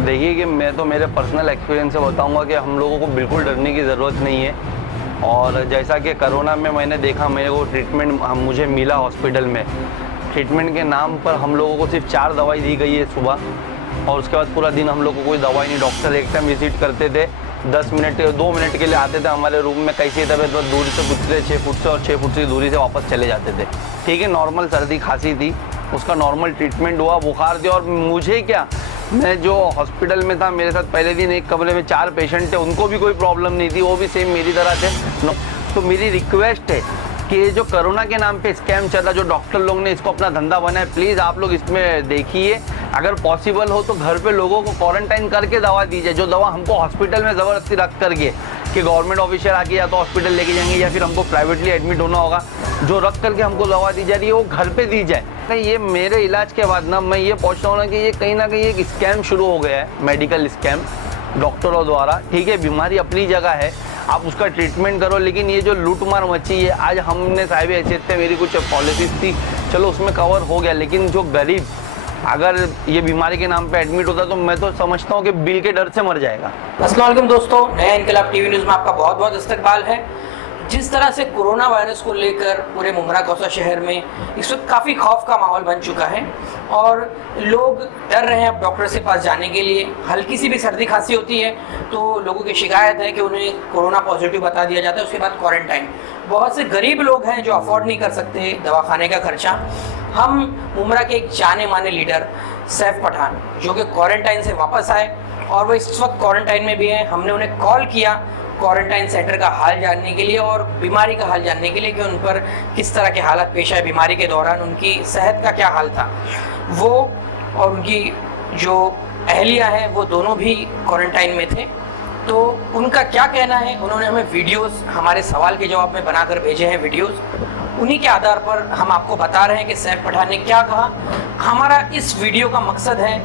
देखिए कि मैं तो मेरे पर्सनल एक्सपीरियंस से बताऊंगा कि हम लोगों को बिल्कुल डरने की ज़रूरत नहीं है। और जैसा कि कोरोना में मैंने देखा, मेरे को ट्रीटमेंट मुझे मिला हॉस्पिटल में। ट्रीटमेंट के नाम पर हम लोगों को सिर्फ 4 दवाई दी गई है सुबह, और उसके बाद पूरा दिन हम लोग को कोई दवाई नहीं। डॉक्टर एक टाइम विजिट करते थे, 10 मिनट 2 मिनट के लिए आते थे हमारे रूम में, कैसी तबीयत बस दूरी से पूछते थे 6 फुट से, और 6 फुट की दूरी से वापस चले जाते थे। ठीक है, नॉर्मल सर्दी खांसी थी, उसका नॉर्मल ट्रीटमेंट हुआ, बुखार थी। और मुझे क्या, मैं जो हॉस्पिटल में था, मेरे साथ पहले दिन एक कमरे में 4 पेशेंट थे, उनको भी कोई प्रॉब्लम नहीं थी, वो भी सेम मेरी तरह थे। तो मेरी रिक्वेस्ट है कि ये जो कोरोना के नाम पे स्कैम चल रहा, जो डॉक्टर लोग ने इसको अपना धंधा बनाया, प्लीज़ आप लोग इसमें देखिए। अगर पॉसिबल हो तो घर पे लोगों को क्वारंटाइन करके दवा दीजिए। जो दवा हमको हॉस्पिटल में ज़बरदस्ती रख करके कि गवर्नमेंट ऑफिसर आके या तो हॉस्पिटल लेके जाएंगे या फिर हमको प्राइवेटली एडमिट होना होगा, जो रख करके हमको दवा दी जा रही है वो घर पे दी जाए। ये मेरे इलाज के बाद ना मैं ये पहुँचता हूँ ना कि ये कहीं ना कहीं एक स्कैम शुरू हो गया है, मेडिकल स्कैम डॉक्टरों द्वारा। ठीक है, बीमारी अपनी जगह है, आप उसका ट्रीटमेंट करो, लेकिन ये जो लूटमार मची है, आज हमने साहिब हैसियत थे, मेरी कुछ पॉलिसीज थी, चलो उसमें कवर हो गया, लेकिन जो गरीब अगर ये बीमारी के नाम पे एडमिट होता तो मैं तो समझता हूँ कि बिल के डर से मर जाएगा। अस्सलाम वालेकुम दोस्तों, नया इनकलाब टीवी न्यूज़ में आपका बहुत बहुत इस्तकबाल है। जिस तरह से कोरोना वायरस को लेकर पूरे मुमरा कौसा शहर में इस वक्त काफ़ी खौफ का माहौल बन चुका है और लोग डर रहे हैं अब डॉक्टर से पास जाने के लिए। हल्की सी भी सर्दी खांसी होती है तो लोगों की शिकायत है कि उन्हें कोरोना पॉजिटिव बता दिया जाता है, उसके बाद क्वारंटाइन। बहुत से गरीब लोग हैं जो अफोर्ड नहीं कर सकते दवाखाने का खर्चा। हम मुमरा के एक जाने माने लीडर सैफ पठान, जो कि क्वारंटाइन से वापस आए और वो इस वक्त क्वारंटाइन में भी हैं, हमने उन्हें कॉल किया क्वारंटाइन सेंटर का हाल जानने के लिए और बीमारी का हाल जानने के लिए कि उन पर किस तरह के हालात पेश आए बीमारी के दौरान, उनकी सेहत का क्या हाल था। वो और उनकी जो अहलिया हैं वो दोनों भी क्वारंटाइन में थे, तो उनका क्या कहना है, उन्होंने हमें वीडियोस हमारे सवाल के जवाब में बनाकर भेजे हैं वीडियोस। उन्हीं के आधार पर हम आपको बता रहे हैं कि सैफ पठान ने क्या कहा। हमारा इस वीडियो का मकसद है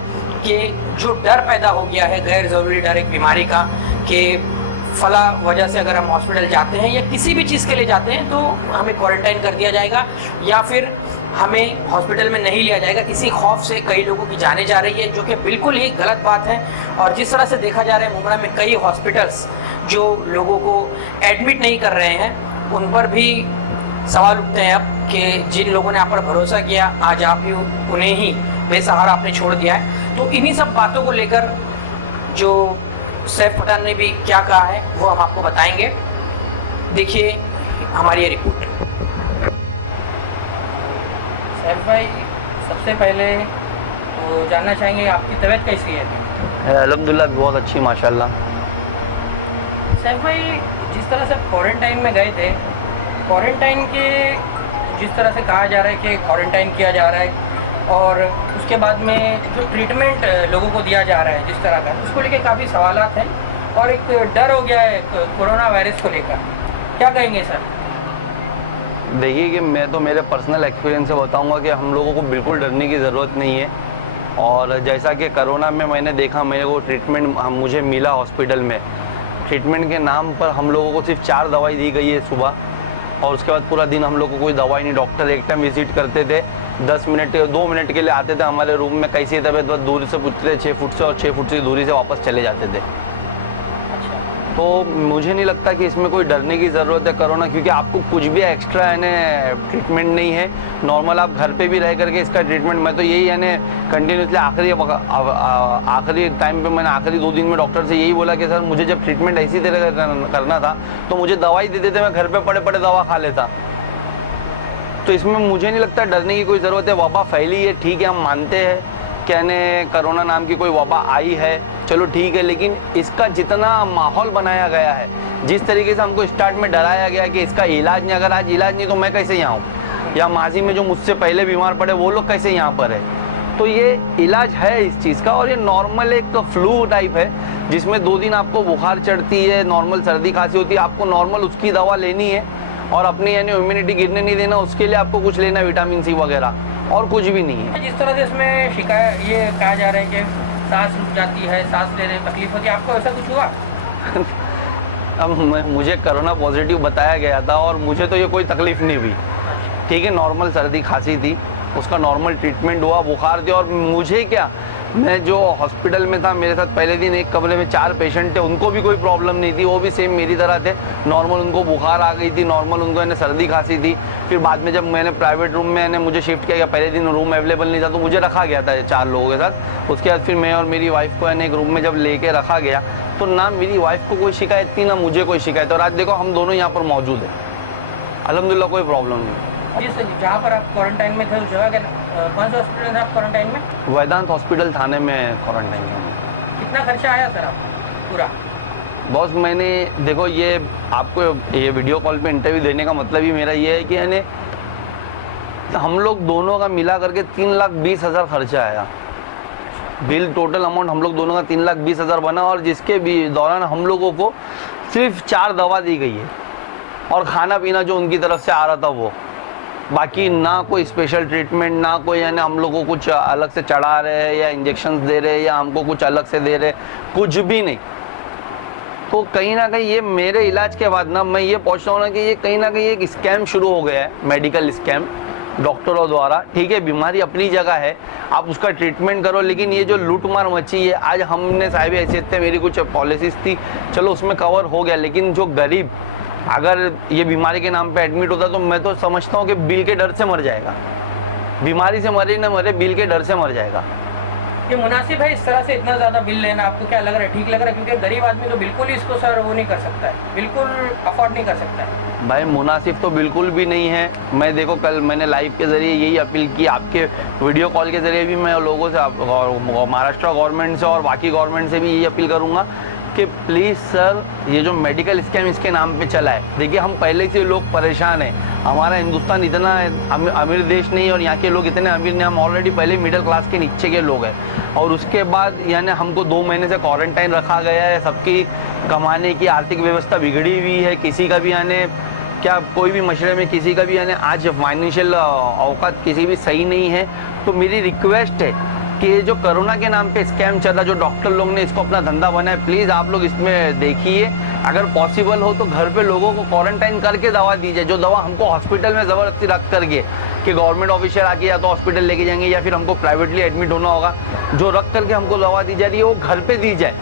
कि जो डर पैदा हो गया है, गैर ज़रूरी डर एक बीमारी का, कि फला वजह से अगर हम हॉस्पिटल जाते हैं या किसी भी चीज़ के लिए जाते हैं तो हमें क्वारंटाइन कर दिया जाएगा या फिर हमें हॉस्पिटल में नहीं लिया जाएगा, इसी खौफ से कई लोगों की जाने जा रही है, जो कि बिल्कुल ही गलत बात है। और जिस तरह से देखा जा रहा है मुमरा में कई हॉस्पिटल्स जो लोगों को एडमिट नहीं कर रहे हैं, उन पर भी सवाल उठते हैं अब कि जिन लोगों ने आप पर भरोसा किया, आज आप ही उन्हें ही बेसहारा आपने छोड़ दिया है। तो इन्हीं सब बातों को लेकर जो सैफ पठान ने भी क्या कहा है वो हम आपको बताएंगे। देखिए हमारी ये रिपोर्ट। सैफ भाई, सबसे पहले तो जानना चाहेंगे आपकी तबीयत कैसी है? अल्हम्दुलिल्लाह बहुत अच्छी, माशाल्लाह। सैफ भाई, जिस तरह से क्वारंटाइन में गए थे, क्वारंटाइन के जिस तरह से कहा जा रहा है कि क्वारंटाइन किया जा रहा है और उसके बाद में जो ट्रीटमेंट लोगों को दिया जा रहा है जिस तरह का, उसको लेकर काफ़ी सवालात हैं और एक डर हो गया है कोरोना वायरस को लेकर, क्या कहेंगे सर? देखिए कि मैं तो मेरे पर्सनल एक्सपीरियंस से बताऊंगा कि हम लोगों को बिल्कुल डरने की ज़रूरत नहीं है। और जैसा कि कोरोना में मैंने देखा, मेरे को ट्रीटमेंट मुझे मिला हॉस्पिटल में। ट्रीटमेंट के नाम पर हम लोगों को सिर्फ 4 दवाई दी गई है सुबह, और उसके बाद पूरा दिन हम लोग को कोई दवाई नहीं। डॉक्टर एक टाइम विजिट करते थे, 10 मिनट 2 मिनट के लिए आते थे हमारे रूम में, कैसी तबीयत बस दूरी से पूछते थे 6 फुट से, और 6 फुट की दूरी से वापस चले जाते थे। तो मुझे नहीं लगता कि इसमें कोई डरने की ज़रूरत है कोरोना, क्योंकि आपको कुछ भी एक्स्ट्रा है ना ट्रीटमेंट नहीं है। नॉर्मल आप घर पे भी रह करके इसका ट्रीटमेंट, मैं तो यही है ना कंटिन्यूसली आखिरी टाइम पे मैंने आखिरी 2 दिन में डॉक्टर से यही बोला कि सर मुझे जब ट्रीटमेंट ऐसी तरह करना था तो मुझे दवाई दे देते, मैं घर पे पड़े पड़े दवा खा लेता। तो इसमें मुझे नहीं लगता डरने की कोई ज़रूरत है। वबा फैली है, ठीक है, हम मानते हैं कहने कोरोना नाम की कोई वबा आई है, चलो ठीक है, लेकिन इसका जितना माहौल बनाया गया है, जिस तरीके से हमको स्टार्ट में डराया गया कि इसका इलाज नहीं, अगर आज इलाज नहीं तो मैं कैसे यहाँ हूँ, या माजी में जो मुझसे पहले बीमार पड़े वो लोग कैसे यहाँ पर है। तो ये इलाज है इस चीज़ का, और ये नॉर्मल एक फ्लू टाइप है जिसमें 2 दिन आपको बुखार चढ़ती है, नॉर्मल सर्दी खांसी होती है, आपको नॉर्मल उसकी दवा लेनी है और अपनी यानी इम्यूनिटी गिरने नहीं देना, उसके लिए आपको कुछ लेना है विटामिन सी वगैरह, और कुछ भी नहीं है। जिस तरह से इसमें शिकायत ये कहा जा रहा है कि सांस रुक जाती है, सांस लेने में तकलीफ होती है, आपको ऐसा कुछ हुआ? अब मुझे कोरोना पॉजिटिव बताया गया था और मुझे तो ये कोई तकलीफ नहीं हुई। ठीक है, नॉर्मल सर्दी खांसी थी, उसका नॉर्मल ट्रीटमेंट हुआ, बुखार थी। और मुझे क्या, मैं जो हॉस्पिटल में था, मेरे साथ पहले दिन एक कमरे में 4 पेशेंट थे, उनको भी कोई प्रॉब्लम नहीं थी, वो भी सेम मेरी तरह थे, नॉर्मल उनको बुखार आ गई थी, नॉर्मल उनको है सर्दी खांसी थी। फिर बाद में जब मैंने प्राइवेट रूम में मुझे शिफ्ट किया गया, पहले दिन रूम अवेलेबल नहीं था तो मुझे रखा गया था 4 लोगों के साथ। उसके बाद फिर मैं और मेरी वाइफ को एक रूम में जब लेके रखा गया तो ना मेरी वाइफ को कोई शिकायत थी ना मुझे कोई शिकायत। और आज देखो हम दोनों यहाँ पर मौजूद हैं, अल्हम्दुलिल्लाह कोई प्रॉब्लम नहीं। जी सर, जहाँ पर आप क्वारंटाइन में थे उस जगह के कौन से हॉस्पिटल में आप क्वारंटाइन में? वेदांत हॉस्पिटल थाने में क्वारंटाइन में। कितना खर्चा आया सर आप पूरा? बॉस मैंने देखो, ये आपको ये वीडियो कॉल पे इंटरव्यू देने का मतलब ही मेरा ये है कि यानी हम लोग दोनों का मिला करके 3,20,000 खर्चा आया। बिल टोटल अमाउंट हम लोग दोनों का 3,20,000 बना, और जिसके भी दौरान हम लोगों को सिर्फ 4 दवा दी गई है और खाना पीना जो उनकी तरफ से आ रहा था वो। बाकी ना कोई स्पेशल ट्रीटमेंट, ना कोई यानी हम लोगों को कुछ अलग से चढ़ा रहे हैं या इंजेक्शंस दे रहे हैं या हमको कुछ अलग से दे रहे, कुछ भी नहीं। तो कहीं ना कहीं ये मेरे इलाज के बाद ना मैं ये पहुंचता हूँ ना कि ये कहीं ना कहीं एक स्कैम शुरू हो गया है, मेडिकल स्कैम डॉक्टरों द्वारा। ठीक है, बीमारी अपनी जगह है, आप उसका ट्रीटमेंट करो, लेकिन ये जो लूट मार मची है, आज हमने साहिब हैसियत थे, मेरी कुछ पॉलिसीज थी, चलो उसमें कवर हो गया, लेकिन जो गरीब अगर ये बीमारी के नाम पे एडमिट होता तो मैं तो समझता हूँ कि बिल के डर से मर जाएगा। बीमारी से मरे ना मरे, बिल के डर से मर जाएगा। ये मुनासिब है इस तरह से इतना ज़्यादा बिल लेना? आपको क्या लग रहा है, ठीक लग रहा है? क्योंकि गरीब आदमी तो बिल्कुल ही इसको सर वो नहीं कर सकता है, बिल्कुल अफोर्ड नहीं कर सकता है। भाई मुनासिब तो बिल्कुल भी नहीं है। मैं देखो कल मैंने लाइव के ज़रिए यही अपील की, आपके वीडियो कॉल के ज़रिए भी मैं लोगों से, महाराष्ट्र गवर्नमेंट से और बाकी गवर्नमेंट से भी यही अपील करूँगा कि प्लीज़ सर, ये जो मेडिकल स्कैम इसके नाम पे चला है, देखिए हम पहले से लोग परेशान हैं। हमारा हिंदुस्तान इतना अमीर देश नहीं और यहाँ के लोग इतने अमीर नहीं, हम ऑलरेडी पहले मिडिल क्लास के नीचे के लोग हैं। और उसके बाद यानी हमको 2 महीने से क्वारंटाइन रखा गया है, सबकी कमाने की आर्थिक व्यवस्था बिगड़ी हुई है, किसी का भी यानी क्या कोई भी मशरे में किसी का भी यानी आज फाइनेंशियल औकात किसी भी सही नहीं है। तो मेरी रिक्वेस्ट है कि ये जो कोरोना के नाम पे स्कैम चल रहा, जो डॉक्टर लोग ने इसको अपना धंधा बनाया, प्लीज़ आप लोग इसमें देखिए, अगर पॉसिबल हो तो घर पे लोगों को क्वारंटाइन करके दवा दीजिए। जो दवा हमको हॉस्पिटल में ज़बरदस्ती रख करके कि गवर्नमेंट ऑफिशियल आके या तो हॉस्पिटल लेके जाएंगे या फिर हमको प्राइवेटली एडमिट होना होगा, जो रख करके हमको दवा दी जा रही है वो घर पर दी जाए।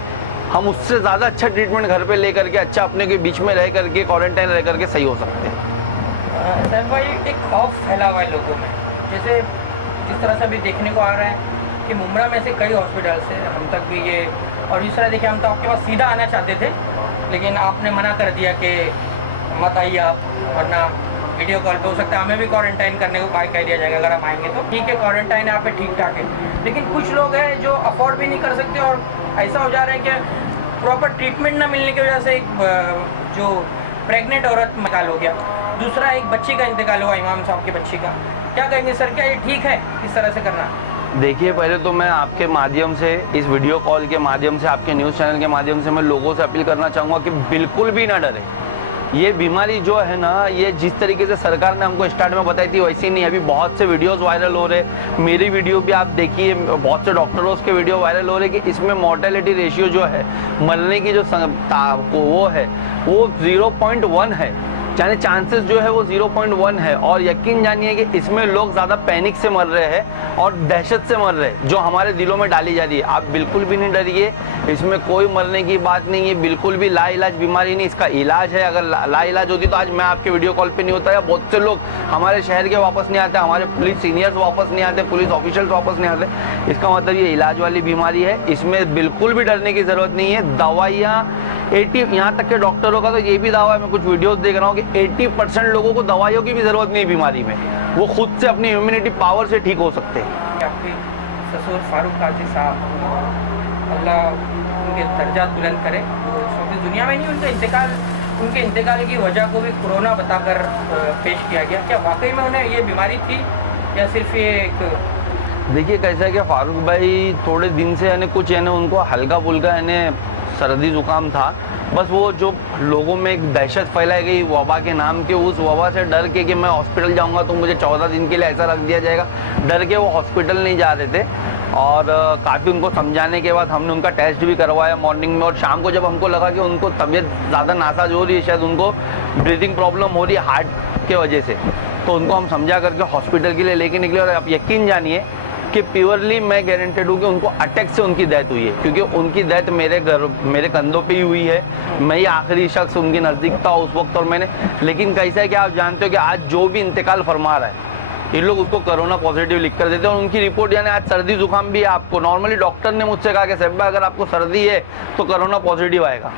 हम उससे ज़्यादा अच्छा ट्रीटमेंट घर पर ले करके, अच्छा अपने के बीच में रह करके, क्वारंटाइन रह करके सही हो सकते हैं। सर भाई, एक खौफ फैला हुआ है लोगों में, जैसे जिस तरह से अभी देखने को आ रहा है कि मुंब्रा में से कई हॉस्पिटल से हम तक भी ये, और इस तरह देखिए हम तो आपके पास सीधा आना चाहते थे, लेकिन आपने मना कर दिया कि मत आइए आप, वरना वीडियो कॉल पे हो सकता है हमें भी क्वारंटाइन करने को कह दिया जाएगा अगर हम आएंगे तो। ठीक है, क्वारंटाइन यहाँ पे ठीक ठाक है, लेकिन कुछ लोग हैं जो अफोर्ड भी नहीं कर सकते और ऐसा हो जा रहा है कि प्रॉपर ट्रीटमेंट ना मिलने की वजह से एक जो प्रेग्नेंट औरत इंतकाल हो गया, दूसरा एक बच्ची का इंतकाल हुआ, इमाम साहब की बच्ची का। क्या कहेंगे सर, क्या ये ठीक है इस तरह से करना? देखिए, पहले तो मैं आपके माध्यम से, इस वीडियो कॉल के माध्यम से, आपके न्यूज़ चैनल के माध्यम से मैं लोगों से अपील करना चाहूँगा कि बिल्कुल भी ना डरे। ये बीमारी जो है ना, ये जिस तरीके से सरकार ने हमको स्टार्ट में बताई थी वैसी नहीं। अभी बहुत से वीडियोस वायरल हो रहे, मेरी वीडियो भी आप देखिए, बहुत से डॉक्टरों के वीडियो वायरल हो रहे कि इसमें मॉर्टेलिटी रेशियो जो है, मरने की जो वो है वो 0.1 है, यानी चांसेस जो है वो 0.1 है। और यकीन जानिए कि इसमें लोग ज़्यादा पैनिक से मर रहे हैं और दहशत से मर रहे हैं जो हमारे दिलों में डाली जा रही है। आप बिल्कुल भी नहीं डरिए, इसमें कोई मरने की बात नहीं है, बिल्कुल भी लाइलाज बीमारी नहीं, इसका इलाज है। अगर लाइलाज होती तो आज मैं आपके वीडियो कॉल पे नहीं होता, या बहुत से लोग हमारे शहर के वापस नहीं आते, हमारे पुलिस सीनियर्स वापस नहीं आते, पुलिस ऑफिशियल्स वापस नहीं आते। इसका मतलब ये इलाज वाली बीमारी है, इसमें बिल्कुल भी डरने की ज़रूरत नहीं है। दवाइयाँ 80, यहाँ तक के डॉक्टरों का तो ये भी दावा है, मैं कुछ वीडियोस देख रहा हूँ कि 80% लोगों को दवाइयों की भी ज़रूरत नहीं है बीमारी में, वो खुद से अपनी इम्यूनिटी पावर से ठीक हो सकते हैं। आपके ससुर फारूक काजी साहब, अल्लाह उनके दर्जा बुलंद करे, वो दुनिया में नहीं, उनके इंतकाल की वजह को भी कोरोना बताकर पेश किया गया। क्या वाकई में उन्हें ये बीमारी थी या सिर्फ ये एक? देखिए कैसा है कि फारूक भाई थोड़े दिन से यानी कुछ यानी उनको हल्का फुल्का यानी सर्दी ज़ुकाम था, बस वो जो लोगों में एक दहशत फैलाई गई वबा के नाम के, उस वबा से डर के कि मैं हॉस्पिटल जाऊंगा तो मुझे 14 दिन के लिए ऐसा रख दिया जाएगा, डर के वो हॉस्पिटल नहीं जा रहे थे। और काफ़ी उनको समझाने के बाद हमने उनका टेस्ट भी करवाया मॉर्निंग में, और शाम को जब हमको लगा कि उनको तबीयत ज़्यादा नासाज हो रही है, शायद उनको ब्रीथिंग प्रॉब्लम हो रही है हार्ट के वजह से, तो उनको हम समझा करके हॉस्पिटल के लिए लेके निकले। और आप यकीन जानिए कि प्योरली मैं गारंटेड हूँ कि उनको अटैक से उनकी डेथ हुई है, क्योंकि उनकी डेथ मेरे कंधों पे ही हुई है। मैं ही आखिरी शख्स उनके नज़दीक था उस वक्त। और मैंने, लेकिन कैसा है कि आप जानते हो कि आज जो भी इंतकाल फरमा रहा है, ये लोग उसको कोरोना पॉजिटिव लिख कर देते हैं। और उनकी रिपोर्ट, यानी आज सर्दी जुकाम भी है आपको, नॉर्मली डॉक्टर ने मुझसे कहा कि साहब अगर आपको सर्दी है तो कोरोना पॉजिटिव आएगा,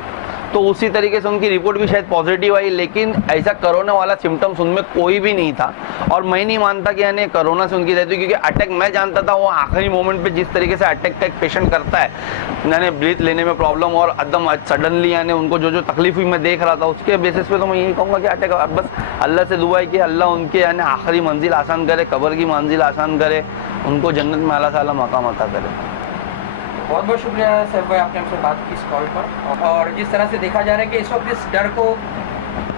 तो उसी तरीके से उनकी रिपोर्ट भी शायद पॉजिटिव आई। लेकिन ऐसा कोरोना वाला सिम्टम्स उनमें कोई भी नहीं था। और मैं नहीं मानता कि यानी कोरोना से उनकी डेथ हुई, क्योंकि अटैक मैं जानता था वो आखिरी मोमेंट पे जिस तरीके से अटैक का एक पेशेंट करता है, यानी ब्रीथ लेने में प्रॉब्लम और एकदम सडनली यानी उनको जो तकलीफ हुई मैं देख रहा था, उसके बेसिस पे तो मैं यही कहूँगा कि अटैक, बस अल्लाह से दुआ है कि अल्लाह उनके यानी आखिरी मंजिल आसान करे, कब्र की मंजिल आसान करे, उनको जन्नत में अल्लाह ताला मकाम अता करे। बहुत बहुत शुक्रिया सैफ भाई, आपने हमसे बात की इस कॉल पर। और जिस तरह से देखा जा रहा है कि इस वक्त इस डर को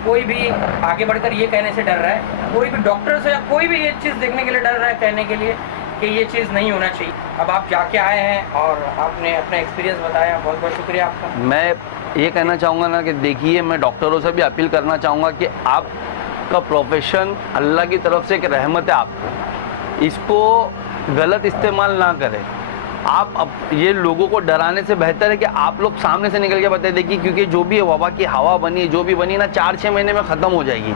कोई भी आगे बढ़कर ये कहने से डर रहा है, कोई भी डॉक्टर से या कोई भी ये चीज़ देखने के लिए डर रहा है, कहने के लिए कि ये चीज़ नहीं होना चाहिए। अब आप जाके आए हैं और आपने अपना एक्सपीरियंस बताया, बहुत बहुत शुक्रिया आपका। मैं ये कहना चाहूँगा ना कि देखिए, मैं डॉक्टरों से भी अपील करना चाहूँगा कि आपका प्रोफेशन अल्लाह की तरफ से एक रहमत है आपको, इसको गलत इस्तेमाल ना करें। आप अब ये लोगों को डराने से बेहतर है कि आप लोग सामने से निकल के बताए, देखिए क्योंकि जो भी वबा की हवा बनी है, जो भी बनी ना, 4-6 महीने में ख़त्म हो जाएगी।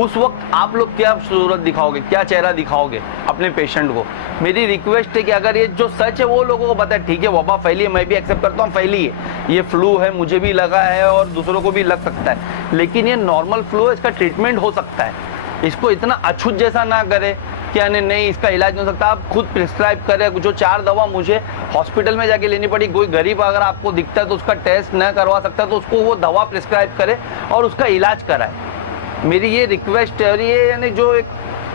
उस वक्त आप लोग क्या सूरत दिखाओगे, क्या चेहरा दिखाओगे अपने पेशेंट को। मेरी रिक्वेस्ट है कि अगर ये जो सच है वो लोगों को पता है, ठीक है वबा फैली है, मैं भी एक्सेप्ट करता हूँ फैली है, ये फ्लू है, मुझे भी लगा है और दूसरों को भी लग सकता है, लेकिन ये नॉर्मल फ्लू है, इसका ट्रीटमेंट हो सकता है। इसको इतना अछूत जैसा ना करे कि यानी नहीं इसका इलाज नहीं हो सकता। आप खुद प्रिस्क्राइब करें, जो 4 दवा मुझे हॉस्पिटल में जाके लेनी पड़ी, कोई गरीब अगर आपको दिखता है तो उसका टेस्ट न करवा सकता तो उसको वो दवा प्रिस्क्राइब करे और उसका इलाज कराए। मेरी ये रिक्वेस्ट है। और ये यानी जो एक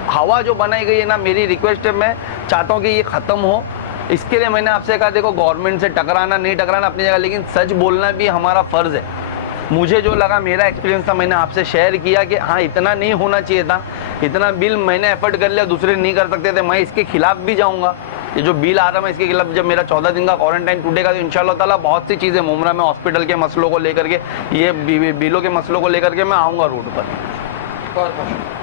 हवा जो बनाई गई है ना, मेरी रिक्वेस्ट है, मैं चाहता हूँ कि ये ख़त्म हो। इसके लिए मैंने आपसे कहा, देखो गवर्नमेंट से टकराना नहीं टकराना अपनी जगह, लेकिन सच बोलना भी हमारा फ़र्ज़ है। मुझे जो लगा, मेरा एक्सपीरियंस था, मैंने आपसे शेयर किया कि हाँ इतना नहीं होना चाहिए था, इतना बिल मैंने एफर्ट कर लिया, दूसरे नहीं कर सकते थे। मैं इसके खिलाफ भी जाऊँगा, ये जो बिल आ रहा है मैं इसके खिलाफ, जब मेरा 14 दिन का क्वारंटाइन टूटेगा तो इंशाल्लाह ताला बहुत सी चीज़ें मुमरा में हॉस्पिटल के मसलों को लेकर के, ये बिलों के मसलों को लेकर के मैं आऊँगा रोड पर। बहुत बहुत